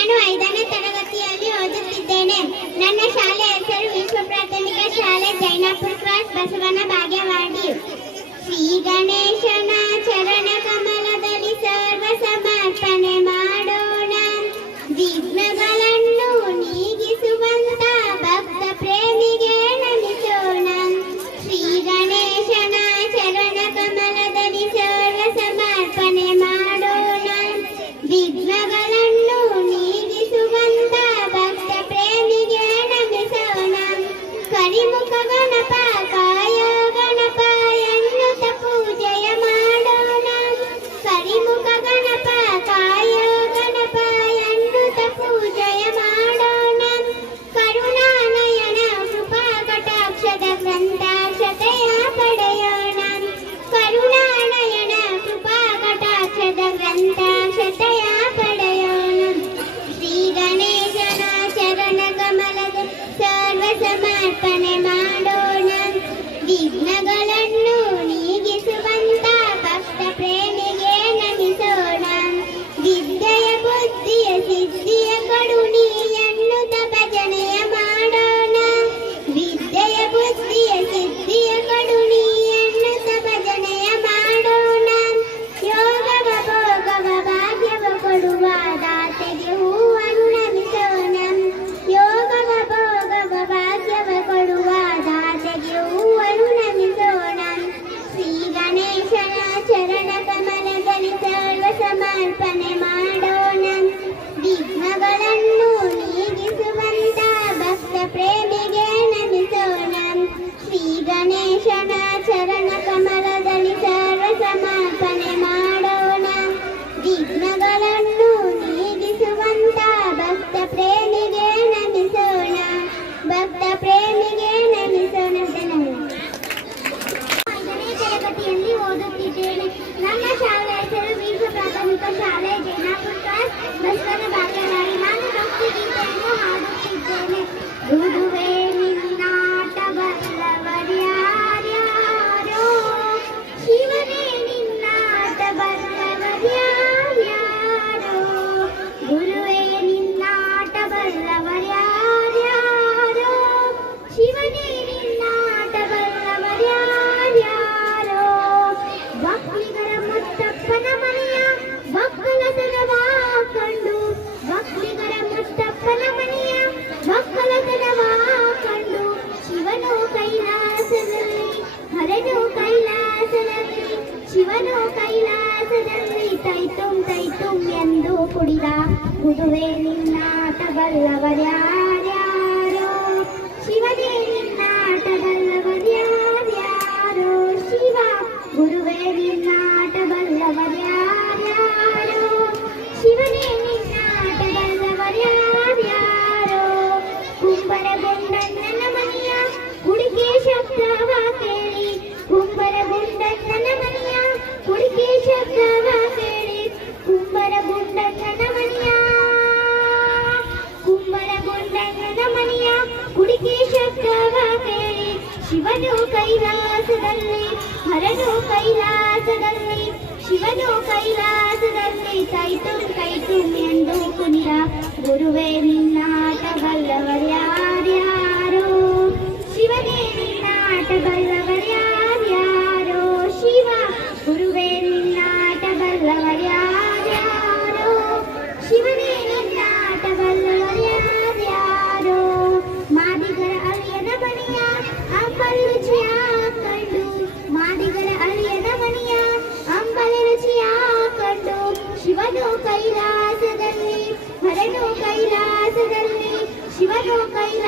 ನಾನು 5ನೇ ತರಗತಿಯಲ್ಲಿ ಓದುತ್ತಿದ್ದೇನೆ. ನನ್ನ ಶಾಲೆ ಹೆಸರು ವಿಶ್ವ ಪ್ರಾಥಮಿಕ ಶಾಲೆ ಜೈನಾಪುರ ಕ್ರಾಸ್ ಬಸವನ ಬಾಗೇವಾಡಿ. ಶ್ರೀ ಗಣೇಶನ ಚರಣ ಕಮಲದಲ್ಲಿ ಸರ್ವ ಸಮರ್ಪಣೆ ಮಾಡೋಣ. ವಿಘ್ನಗಳನ್ನು ನೀಗಿಸುವಂತ ಭಕ್ತ ಪ್ರೇಮಿಗೆ ನಮಿಸೋಣ. ಶ್ರೀ ಗಣೇಶನ ಚರಣ ಕಮಲದಲ್ಲಿ ಸರ್ವ ಸಮರ್ಪಣೆ ಮಾಡೋಣ. ವಿಘ್ನಗಳನ್ನು ನೀಗಿಸುವಂತ ಭಕ್ತ ಪ್ರೇಮಿಗೆ ನಮಿಸೋಣ. ಕರಿಮುಖ ಗಣಪ ಕಾಯ ಗಣಪ ಎನ್ನುತ್ತ ಪೂಜೆಯ ಮಾಡೋಣ. ಕರಿಮುಖ ಗಣಪ ಕಾಯ ಗಣಪ ಎನ್ನುತ್ತ ಪೂಜೆಯ ಮಾಡೋಣ. ಕರುಣಾನಯನ ಕೃಪಾ ಕಟಾಕ್ಷದ ಗ್ರಂಥಾಕ್ಷತೆಯ ಪಡೆಯೋಣ. ಕರುಣಾನಯನ ಕೃಪಾ ಕಟಾಕ್ಷದ ಗ್ರಂಥಾಕ್ಷತೆಯ ಪಡೆಯೋಣ. ಶ್ರೀ ಗಣೇಶನ ಚರಣ ಕಮಲದ ಸರ್ವ ಸಮರ್ಪಣೆ ಮಾಡೋಣ. ವಿಘ್ನಗಳನ್ನು ನೀಗಿಸುವಂತ ಭಕ್ತ ಪ್ರೇಮಿಗೆ ನಮಿಸೋಣ. ವಿದ್ಯೆಯ ಬುದ್ಧಿಯ ಸಿದ್ಧಿಯ ಕರುಣಿ ಎನ್ನುತ್ತ ಭಜನೆಯ ಮಾಡೋಣ. ವಿದ್ಯೆಯ ಬುದ್ಧಿಯ ಸಿದ್ಧಿಯ ಕರುಣಿ ಎನ್ನುತ್ತ ಭಜನೆಯ ಮಾಡೋಣ. ಯೋಗವ ಭೋಗವ ಭಾಗ್ಯವ ಕೊಡುವ ದಾತೆಗೆ ಹೂವನ್ನು ನಮಿಸೋಣ. ಯೋಗವ ಭೋಗವ ಭಾಗ್ಯವ ಕೊಡುವ ದಾತೆಗೆ ಹೂವನ್ನು ನಮಿಸೋಣ. ಶ್ರೀ ಗಣೇಶನ ಚರಣ ಕಮಲದಲ್ಲಿ ಸರ್ವ ಸಮರ್ಪಣೆ ಮಾಡೋಣ. ವಿಘ್ನಗಳನ್ನು ನೀಗಿಸುವಂತ ಭಕ್ತ ಪ್ರೇಮಿಗೆ ನಮಿಸೋಣ. ಶ್ರೀ ಗಣೇಶನ ಚರಣ ಕಮಲದಲ್ಲಿ ಸರ್ವ ಸಮರ್ಪಣೆ ಮಾಡೋಣ. ವಿಘ್ನಗಳನ್ನು ನೀಗಿಸುವಂತ ಭಕ್ತ ಪ್ರೇಮಿಗೆ ನಮಿಸೋಣ. ಭಕ್ತ ಪ್ರೇಮಿಗೆ ನಮಿಸೋಣ. 5ನೇ ತರಗತಿಯಲ್ಲಿ ಓದುತ್ತಿದ್ದೇನೆ. ನನ್ನ ಶಾಲೆ ಹೆಸರು ವಿಶ್ವ ಪ್ರಾಥಮಿಕ ಶಾಲೆ ಜೈನಾಪುರ ಕ್ರಾಸ್ ಬಸವನ ಬಾಗೇವಾಡಿ. ನಾನು ಭಕ್ತಿ ಗೀತೆಯನ್ನು ಹಾಡುತ್ತಿದ್ದೇನೆ. ಗುರುವೇ ನಿನ್ನಾಟ ಬಲ್ಲವರ್ಯಾರ್ಯಾರೋ, ಶಿವನೇ ನಿನ್ನಾಟ ಬಲ್ಲವರ್ಯಾರ್ಯಾರೋ. ಗುರುವೇ ನಿನ್ನಾಟ ಬಲ್ಲವರ್ಯಾರ್ಯಾರೋ, ಶಿವನೇ ನಿನ್ನಾಟ ಬಲ್ಲವರ್ಯಾರ್ಯಾರೋ. ಒಕ್ಕಲಿಗರ ಮುತ್ತಪ್ಪನ ಮನೆಯ ಒಕ್ಕಲತನವ ಕಂಡು, ಒಕ್ಕಲಿಗರ ಮುತ್ತಪ್ಪನ ಮನೆಯ ಒಕ್ಕಲತನವ ಕಂಡು, ಶಿವನು ಕೈಲಾಸದಲ್ಲಿ ಹರನು ಕೈಲಾಸದಲ್ಲಿ, ಶಿವನು ಕೈಲಾಸದಲ್ಲಿ ತೈತುಂ ತೈತುಂ ಎಂದು ಕುಡಿದ. ಗುರುವೇ ನಿನ್ನಾಟ ಬಲ್ಲವರ್ಯಾರ್ಯಾರೋ, ಶಿವನೇ ನಿನ್ನಾಟ ಬಲ್ಲವರ್ಯಾರ್ಯಾರೋ. ಶಿವ ಗುರುವೇ ನಿನ್ನಾಟ ಬಲ್ಲವರ್ಯಾರ್ಯಾರೋ, ಶಿವನೇ ನಿನ್ನಾಟ ಬಲ್ಲವರ್ಯಾರ್ಯಾರೋ. ಕುಂಬರಗೊಂಡಣ್ಣನ ಮನೆಯ ಹುಡುಗಿ ಶಬ್ದವ ಕೇಳಿ, ಕುಂಬರಗೊಂಡಣ್ಣನ ಮನೆಯ ಹುಡುಗಿ ಶಬ್ದವ ಕೇಳಿ, ಕುಂಬರಗೊಂಡಣ್ಣನ ಮನೆಯ ಕುಂಬರಗೊಂಡಣ್ಣನ ಮನೆಯ ಹುಡುಗಿ ಶಬ್ದವ ಕೇಳಿ, ಶಿವನು ಕೈಲಾಸದಲ್ಲಿ ಹರನು ಕೈಲಾಸದಲ್ಲಿ, ಶಿವನು ಕೈಲಾಸದಲ್ಲಿ ತೈತುಂ ತೈತುಂ ಎಂದು ಕುಣಿದ. ಗುರುವೇ ನಿನ್ನಾಟ ಬಲ್ಲವರ್ಯಾರ್ಯಾರೋ, ಶಿವನೇ ನಿನ್ನಾಟ ಬಲ್ಲವರ್ಯಾರ್ಯಾರೋ. ಶಿವ ಗುರುವೇ ನಿನ್ನಾಟ ಬಲ್ಲವರ್ಯಾರ್ಯಾರೋ, ಶಿವನೇ ನಿನ್ನಾಟ ಬಲ್ಲವರ್ಯಾರ್ಯಾರೋ. ಮಾದಿಗರ ಅಳಿಯನ ಮನೆಯ ಅಂಬಲಿ ರುಚಿಯ ಕಂಡು, ಮಾದಿಗರ ಅಳಿಯನ ಮನೆಯ ಅಂಬಲಿ ರುಚಿಯ ಕಂಡು, ಶಿವನು ಕೈಲಾಸದಲ್ಲಿ ಹರನು ಕೈಲಾಸದಲ್ಲಿ, ಶಿವನು ಕೈಲಾಸದಲ್ಲಿ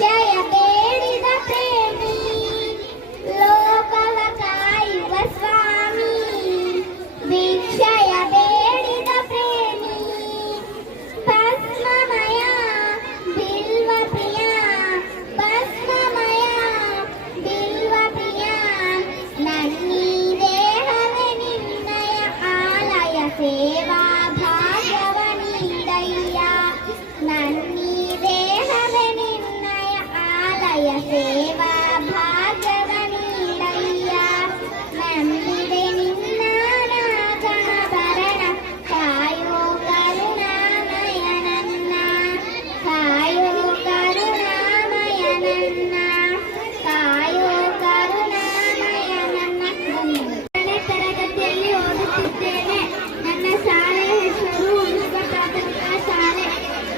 ಭಿಕ್ಷೆಯ ಬೇಡಿದ ಪ್ರೇಮಿ ಲೋಕವ ಕಾಯುವ ಸ್ವಾಮಿ ಭಿಕ್ಷೆಯ ಬೇಡಿದ ಪ್ರೇಮಿ ಭಸ್ಮಮಯ ಬಿಲ್ವ ಪ್ರಿಯ ಭಸ್ಮಮಯ ಬಿಲ್ವ ಪ್ರಿಯ ನನ್ನೀ ದೇಹವೇ ನಿನ್ನಯ ಆಲಯ ಸೇವಾ ಭಾಗ್ಯವ ನೀಡಯ್ಯ ನನ್ನೀ ದೇಹವೇ ನಿನ್ನಯ ಆಲಯ ಸೇವಾ ಭಾಗ್ಯವ ನೀಡಯ್ಯ ನಂಬಿದೆ ನಿನ್ನ ನಾಗಾಭರಣ ಕಾಯೋ ಕರುಣಾಮಯ ನನ್ನ ಕಾಯೋ ಕರುಣಾಮಯ ನನ್ನ ಕಾಯೋ ಕರುಣಾಮಯ ನನ್ನ ತರಗತಿಯಲ್ಲಿ ಓದುತ್ತಿದ್ದೇನೆ. ನನ್ನ ಶಾಲೆಯ ಹೆಸರು ವಿಶ್ವ ಪ್ರಾಥಮಿಕ ಶಾಲೆ.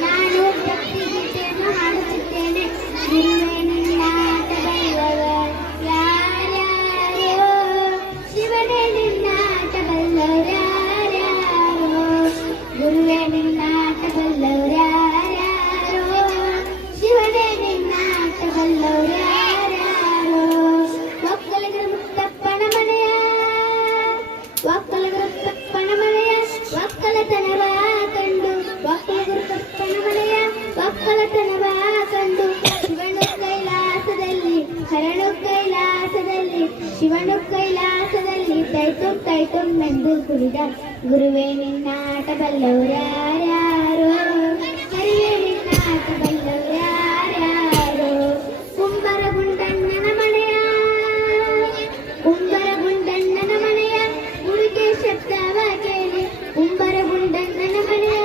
ನಾನು ಭಕ್ತಿಗೀತೆಯನ್ನು ಹಾಡುತ್ತಿದ್ದೇನೆ. ಗುರುವೇ ನಿನ್ನಾಟ ಬಲ್ಲವರು ಯಾರ್ಯಾರೋ ಶಿವನೇ ನಿನ್ನಾಟ ಬಲ್ಲವರು ಯಾರ್ಯಾರೋ ಗುರುವೇ ನಿನ್ನಾಟ ಬಲ್ಲವರು ಯಾರ್ಯಾರೋ ಶಿವನೇ ನಿನ್ನಾಟ ಬಲ್ಲವರು ಯಾರ್ಯಾರೋ ಒಕ್ಕಲಿಗರ ಮುತ್ತಪ್ಪನ ಮನೆಯ ಒಕ್ಕಲಿಗರ ಮುತ್ತಪ್ಪನ ಮನೆಯ ಒಕ್ಕಲತನವ ಕಂಡು ಒಕ್ಕಲಿಗರ ಮುತ್ತಪ್ಪನ ಮನೆಯ ಒಕ್ಕಲತನವ ಕಂಡು ಶಿವನು ಕೈಲಾಸದಲ್ಲಿ ಹರಳು ಕೈಲಾಸದಲ್ಲಿ ಶಿವನು ಕೈಲಾಸದಲ್ಲಿ ತೈತುಂ ತೈತುಂ ಎಂದು ಕುಡಿದ ಗುರುವೇ ನಿನ್ನಾಟ ಬಲ್ಲವರು ಯಾರ್ಯಾರೋ ಹರಿವೇ ನಿನ್ನಾಟ ಬಲ್ಲವರು ಯಾರ್ಯಾರೋ ಕುಂಬರ ಗುಂಡಣ್ಣನ ಮನೆಯ ಕುಂಬರ ಗುಂಡಣ್ಣನ ಮನೆಯ ಗುಡಿಗೆ ಶಬ್ದವ ಕೇಳಿ ಕುಂಬರ ಗುಂಡಣ್ಣನ ಮನೆಯ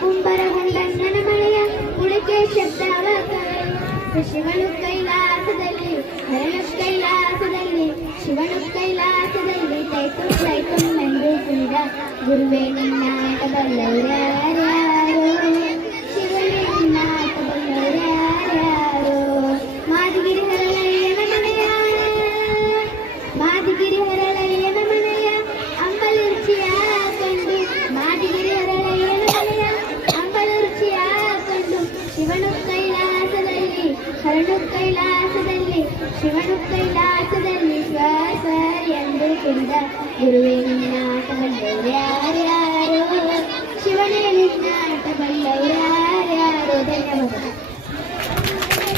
ಕುಂಬರ ಗುಂಡಣ್ಣನ ಮನೆಯ ಗುಡಿಗೆ ಶಬ್ದವ ಕೇಳಿ ಶಿವನು ಕೈಲಾಸದಲ್ಲಿ ಹರಳು ಕೈಲಾಸದಲ್ಲಿ ಶಿವನು ಕೈಲಾಸದಲ್ಲಿ ತೈತುಂ ತೈತುಂ ಎಂದು ಕುಣಿದ ಗುರುವೇ ನಿನ್ನಾಟ ಬಲ್ಲವರು ಯಾರ್ಯಾರೋ ಶಿವನೇ ನಿನ್ನಾಟ ಬಲ್ಲವರು ಯಾರ್ಯಾರೋ ಮಾದಿಗಿರಿ ಹರಳಯ್ಯನ ಮನೆಯ ಮಾದಿಗಿರಿ ಹರಳಯ್ಯನ ಮನೆಯ ಅಂಬಲು ರುಚಿಯ ಕಂಡು ಮಾದಿಗಿರಿ ಹರಳಯ್ಯನ ಮನೆಯ ಅಂಬಲು ರುಚಿಯ ಕಂಡು ಶಿವನು ಕೈಲಾಸದಲ್ಲಿ ಹರಳು ಕೈಲಾಸದಲ್ಲಿ ಶಿವನು ಕೈಲಾಸದಲ್ಲಿ ಶ್ವಾಸ ಎಂದು ಕುಡಿದ ಗುರುವೇ ನಿನ್ನಾಟ ಬಲ್ಲವರು ಯಾರ್ಯಾರೋ ಶಿವನೇ ನಿನ್ನಾಟ ಬಲ್ಲವರು ಯಾರ್ಯಾರೋ ಧನ್ಯವಾದ.